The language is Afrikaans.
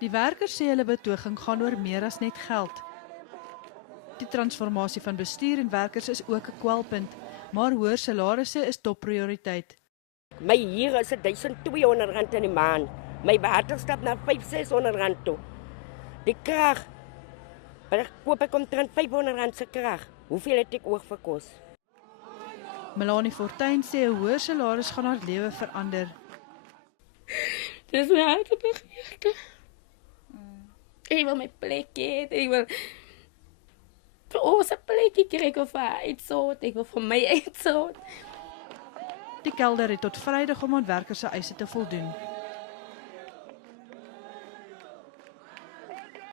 Die werkers sê hulle betoging gaan oor meer as net geld. Die transformasie van bestuur en werkers is ook 'n kwelpunt, maar hoër salarisse is topprioriteit. My hier is R1200 in die maand. My water stap na R500-600 toe. Die krag. Maar ek koop ek omtrent R500 se krag. Hoeveel het ek oor vir kos? Melanie Fortuin sê 'n hoër salaris gaan haar lewe verander. Dis my harte begeerte. Ek wil my plek hê, ek wil vir ons 'n plekkie kry of uitsoort, ek wil vir my uitsoort. Die kelder het tot Vrydag om aan werkers se eise te voldoen.